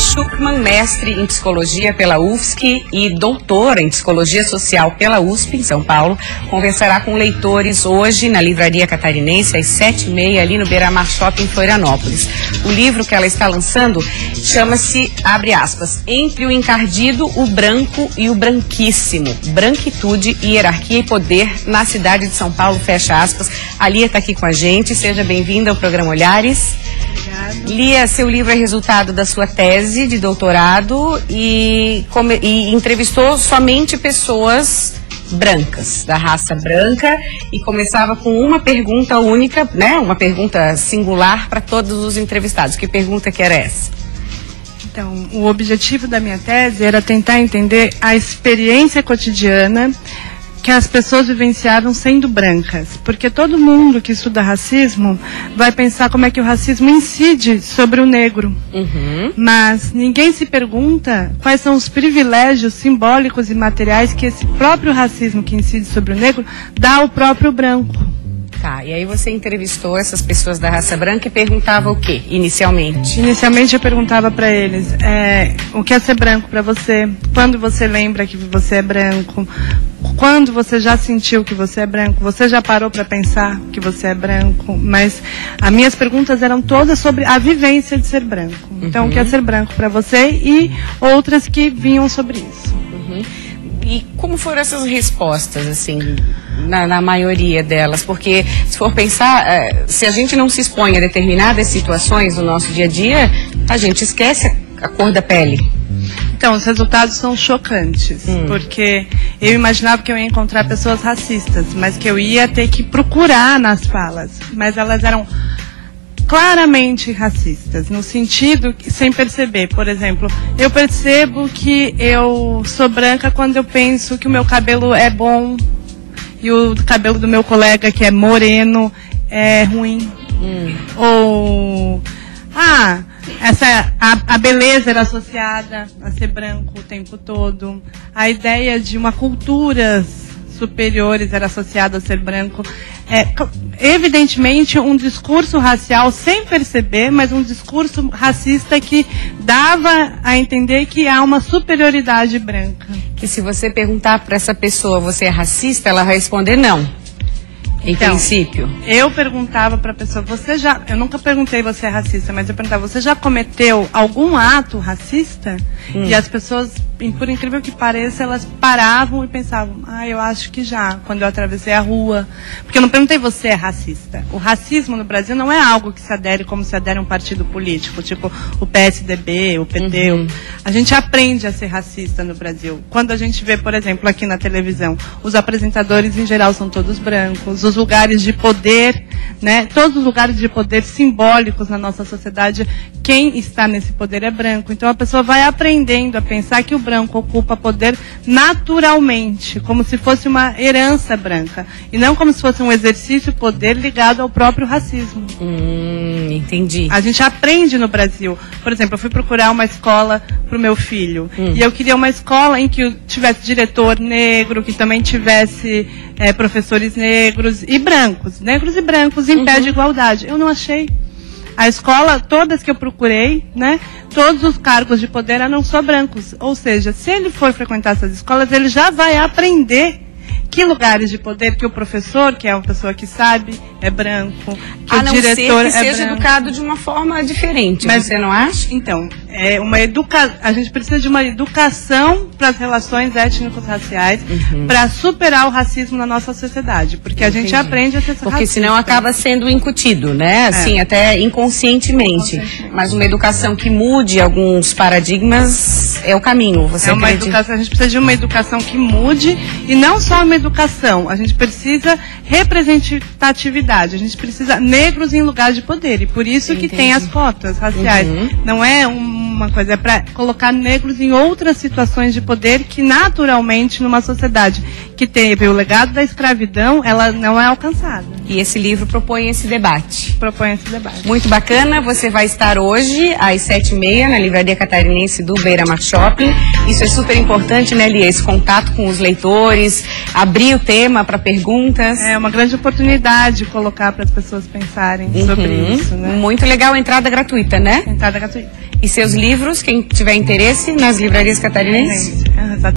Schuckmann, mestre em psicologia pela UFSC e doutora em psicologia social pela USP, em São Paulo, conversará com leitores hoje na Livraria Catarinense, às 7h30, ali no Beira-Mar Shopping, em Florianópolis. O livro que ela está lançando chama-se, abre aspas, Entre o Encardido, o Branco e o Branquíssimo, Branquitude, Hierarquia e Poder na cidade de São Paulo, fecha aspas. A Lia está aqui com a gente, seja bem-vinda ao programa Olhares. Lia, seu livro é resultado da sua tese de doutorado e entrevistou somente pessoas brancas, da raça branca, e começava com uma pergunta única, né? Uma pergunta singular para todos os entrevistados. Que pergunta que era essa? Então, o objetivo da minha tese era tentar entender a experiência cotidiana que as pessoas vivenciaram sendo brancas. Porque todo mundo que estuda racismo vai pensar como é que o racismo incide sobre o negro. Mas ninguém se pergunta quais são os privilégios simbólicos e materiais que esse próprio racismo que incide sobre o negro dá ao próprio branco. Tá, e aí você entrevistou essas pessoas da raça branca e perguntava o quê, inicialmente? Inicialmente eu perguntava para eles, o que é ser branco para você? Quando você lembra que você é branco? Quando você já sentiu que você é branco? Você já parou para pensar que você é branco? Mas as minhas perguntas eram todas sobre a vivência de ser branco. Então, o que é ser branco para você? E outras que vinham sobre isso. E como foram essas respostas, assim, na maioria delas? Porque, se for pensar, se a gente não se expõe a determinadas situações do nosso dia a dia, a gente esquece a cor da pele. Então, os resultados são chocantes, porque eu imaginava que eu ia encontrar pessoas racistas, mas que eu ia ter que procurar nas falas. Mas elas eram claramente racistas, no sentido, sem perceber. Por exemplo, eu percebo que eu sou branca quando eu penso que o meu cabelo é bom e o cabelo do meu colega, que é moreno, é ruim. Ou... a beleza era associada a ser branco o tempo todo. A ideia de uma cultura superiores era associada a ser branco. Evidentemente um discurso racial sem perceber, mas um discurso racista que dava a entender que há uma superioridade branca. Que se você perguntar para essa pessoa, você é racista, ela vai responder não. Em princípio. Eu perguntava para a pessoa, eu nunca perguntei você é racista, mas eu perguntava, você já cometeu algum ato racista? E as pessoas, por incrível que pareça, elas paravam e pensavam, eu acho que já, quando eu atravessei a rua. Porque eu não perguntei, você é racista? O racismo no Brasil não é algo que se adere como se adere a um partido político, tipo o PSDB, o PT. A gente aprende a ser racista no Brasil. Quando a gente vê, por exemplo, aqui na televisão, os apresentadores em geral são todos brancos, os lugares de poder, né? Todos os lugares de poder simbólicos na nossa sociedade, quem está nesse poder é branco. Então a pessoa vai aprendendo a pensar que o branco ocupa poder naturalmente, como se fosse uma herança branca, e não como se fosse um exercício poder ligado ao próprio racismo. Entendi. A gente aprende no Brasil. Por exemplo, eu fui procurar uma escola para o meu filho, e eu queria uma escola em que tivesse diretor negro, que também tivesse professores negros e brancos, em pé de igualdade. Eu não achei. A escola, todas que eu procurei, né, todos os cargos de poder eram só brancos. Ou seja, se ele for frequentar essas escolas, ele já vai aprender que lugares de poder, que o professor, que é uma pessoa que sabe, é branco, que o diretor que seja educado de uma forma diferente, mas você não acha? Então, a gente precisa de uma educação para as relações étnico-raciais, para superar o racismo na nossa sociedade, porque a gente aprende a ser racista. Porque senão acaba sendo incutido, né? Assim, até inconscientemente. Mas uma educação que mude alguns paradigmas é o caminho. Você a gente precisa de uma educação que mude, e não só uma educação, a gente precisa representatividade, a gente precisa negros em lugar de poder, e por isso que tem as cotas raciais. Não é uma coisa, é para colocar negros em outras situações de poder que naturalmente numa sociedade que teve o legado da escravidão, ela não é alcançada. E esse livro propõe esse debate. Propõe esse debate. Muito bacana, você vai estar hoje às 7h30 na Livraria Catarinense do Beira-Mar Shopping. Isso é super importante, né, Lia? Esse contato com os leitores, abrir o tema para perguntas. É uma grande oportunidade colocar para as pessoas pensarem sobre isso, né? Muito legal, entrada gratuita, né? Entrada gratuita. E seus livros livros, quem tiver interesse, nas livrarias catarinenses.